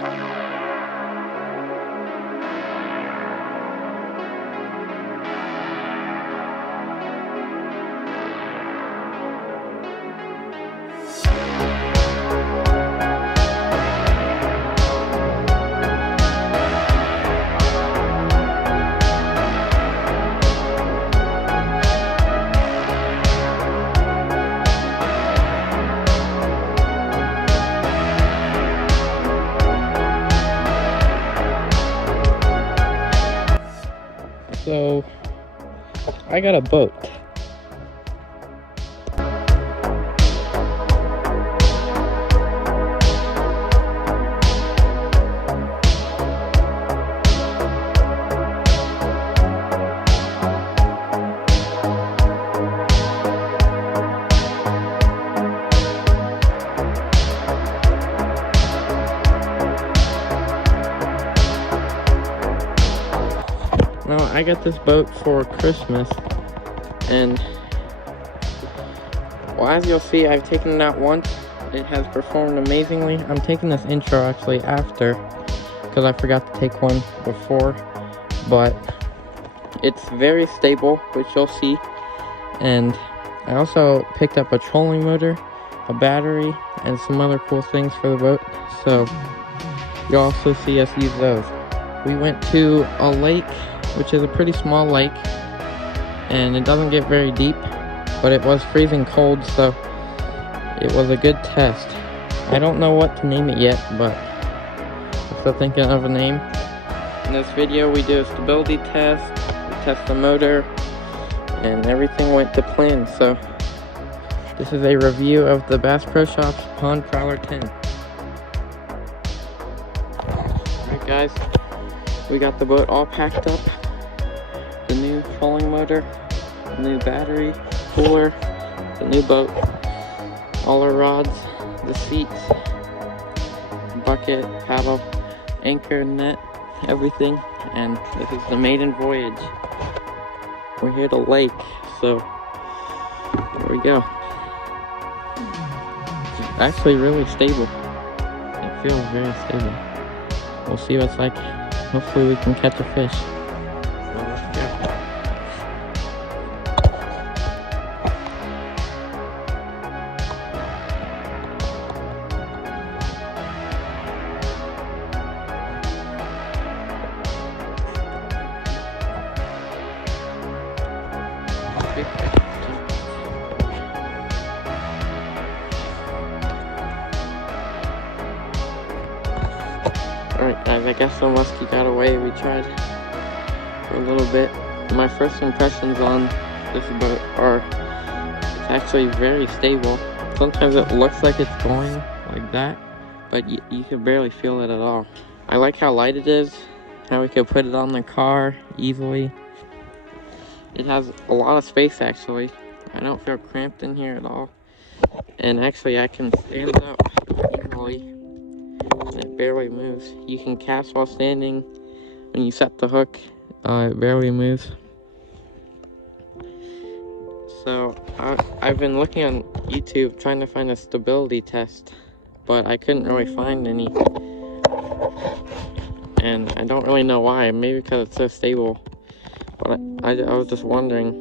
So, I got a boat. Now, I got this boat for Christmas, and well, as you'll see, I've taken it out once. It has performed amazingly. I'm taking this intro actually after, because I forgot to take one before, but it's very stable, which you'll see. And I also picked up a trolling motor, a battery, and some other cool things for the boat, so you'll also see us use those. We went to a lake, which is a pretty small lake, and it doesn't get very deep, but it was freezing cold, so it was a good test. I don't know what to name it yet, but I'm still thinking of a name. In this video, we do a stability test, we test the motor, and everything went to plan. So this is a review of the Pro Shops Pond Prowler 10. Alright guys, we got the boat all packed up. The new trolling motor, the new battery, cooler, the new boat, all our rods, the seats, bucket, paddle, anchor, net, everything. And this is the maiden voyage. We're here to lake, so there we go. It's actually really stable. It feels very stable. We'll see what it's like. Hopefully we can catch a fish. So let's go. Alright guys, I guess the muskie got away. We tried for a little bit. My first impressions on this boat are it's actually very stable. Sometimes it looks like it's going like that, but you can barely feel it at all. I like how light it is, how we can put it on the car easily. It has a lot of space actually. I don't feel cramped in here at all. And actually I can stand up easily. It barely moves. You can cast while standing. When you set the hook, it barely moves. So I've been looking on YouTube trying to find a stability test, but I couldn't really find any. And I don't really know why. Maybe because it's so stable. But I was just wondering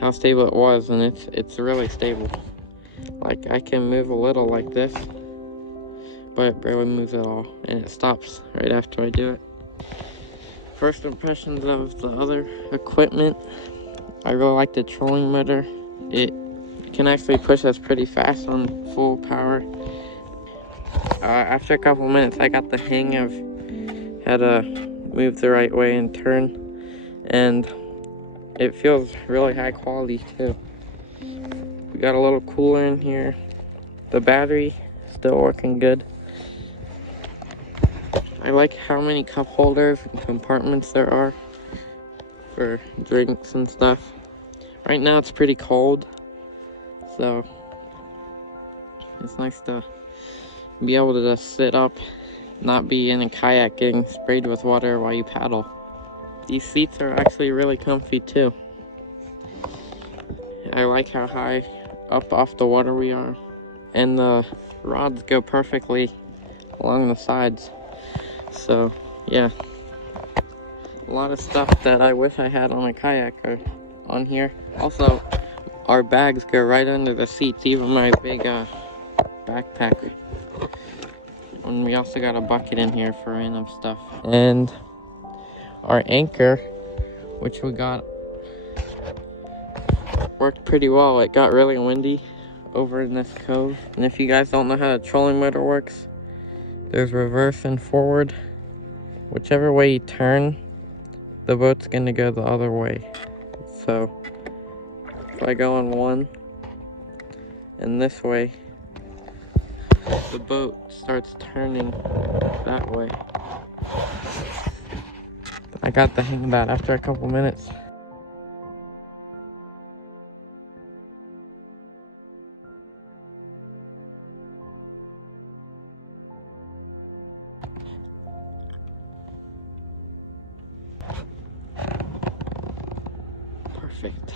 how stable it was, and it's really stable. Like I can move a little like this, but it barely moves at all, and it stops right after I do it. First impressions of the other equipment, I really like the trolling motor. It can actually push us pretty fast on full power. After a couple minutes, I got the hang of how to move the right way and turn, and it feels really high quality too. We got a little cooler in here. The battery still working good. I like how many cup holders and compartments there are for drinks and stuff. Right now it's pretty cold, so it's nice to be able to just sit up, not be in a kayak getting sprayed with water while you paddle. These seats are actually really comfy too. I like how high up off the water we are, and the rods go perfectly along the sides. So yeah, a lot of stuff that I wish I had on a kayak are on here. Also, our bags go right under the seats, even my big backpack. And we also got a bucket in here for random stuff. And our anchor, which we got, worked pretty well. It got really windy over in this cove. And if you guys don't know how the trolling motor works, there's reverse and forward. Whichever way you turn, the boat's gonna go the other way. So if I go on one and this way, the boat starts turning that way. I got the hang of that after a couple minutes. Perfect.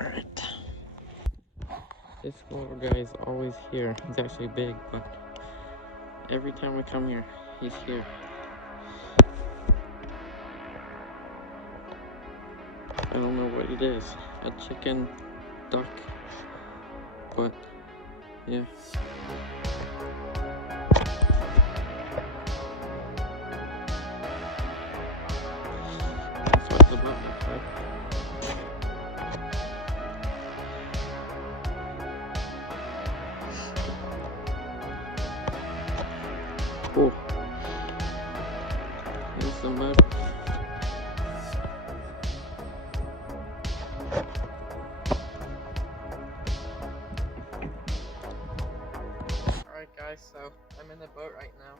Alright. This little guy is always here. He's actually big, but every time we come here, he's here. I don't know what it is. A chicken, duck, but yeah. That's what the boat looks like. Cool. Here's the motor. Alright guys, so I'm in the boat right now.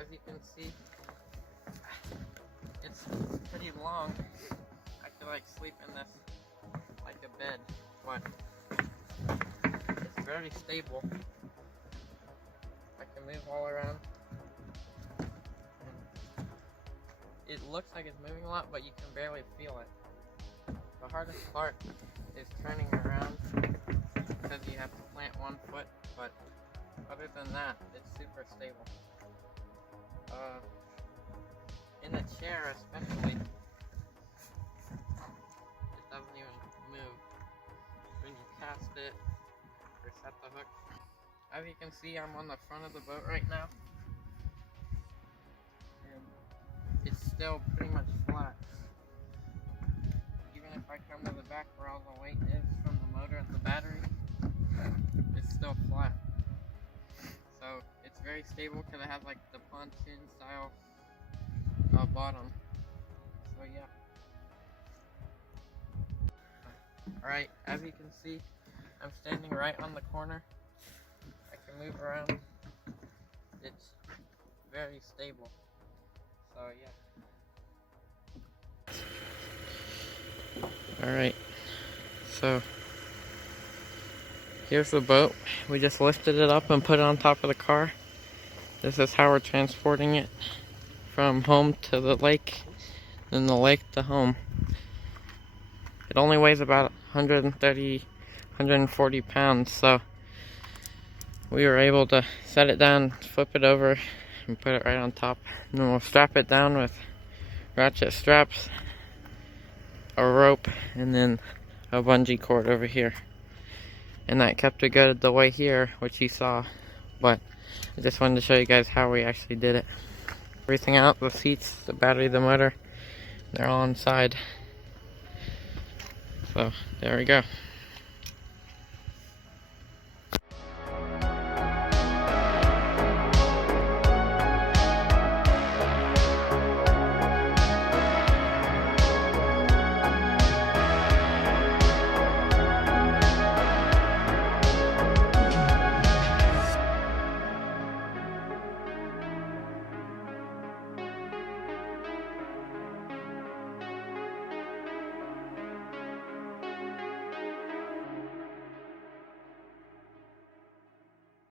As you can see, it's pretty long. I could like sleep in this like a bed, but it's very stable. I can move all around. It looks like it's moving a lot, but you can barely feel it. The hardest part is turning around because you have to plant one foot, but other than that, it's super stable. In the chair especially, it doesn't even move. When you cast it or set the hook. As you can see, I'm on the front of the boat right now. And it's still pretty much flat. Even if I come to the back where all the weight is from the motor and the battery, it's still flat. So it's very stable because it has like the pontoon style bottom. So yeah. Alright, as you can see, I'm standing right on the corner. I can move around. It's very stable. So yeah. Alright, so here's the boat. We just lifted it up and put it on top of the car. This is how we're transporting it from home to the lake, then the lake to home. It only weighs about 130, 140 pounds, so we were able to set it down, flip it over, and put it right on top. And then we'll strap it down with ratchet straps, a rope, and then a bungee cord over here. And that kept it good the way here, which you saw, but I just wanted to show you guys how we actually did it. Everything out, the seats, the battery, the motor, they're all inside. So there we go.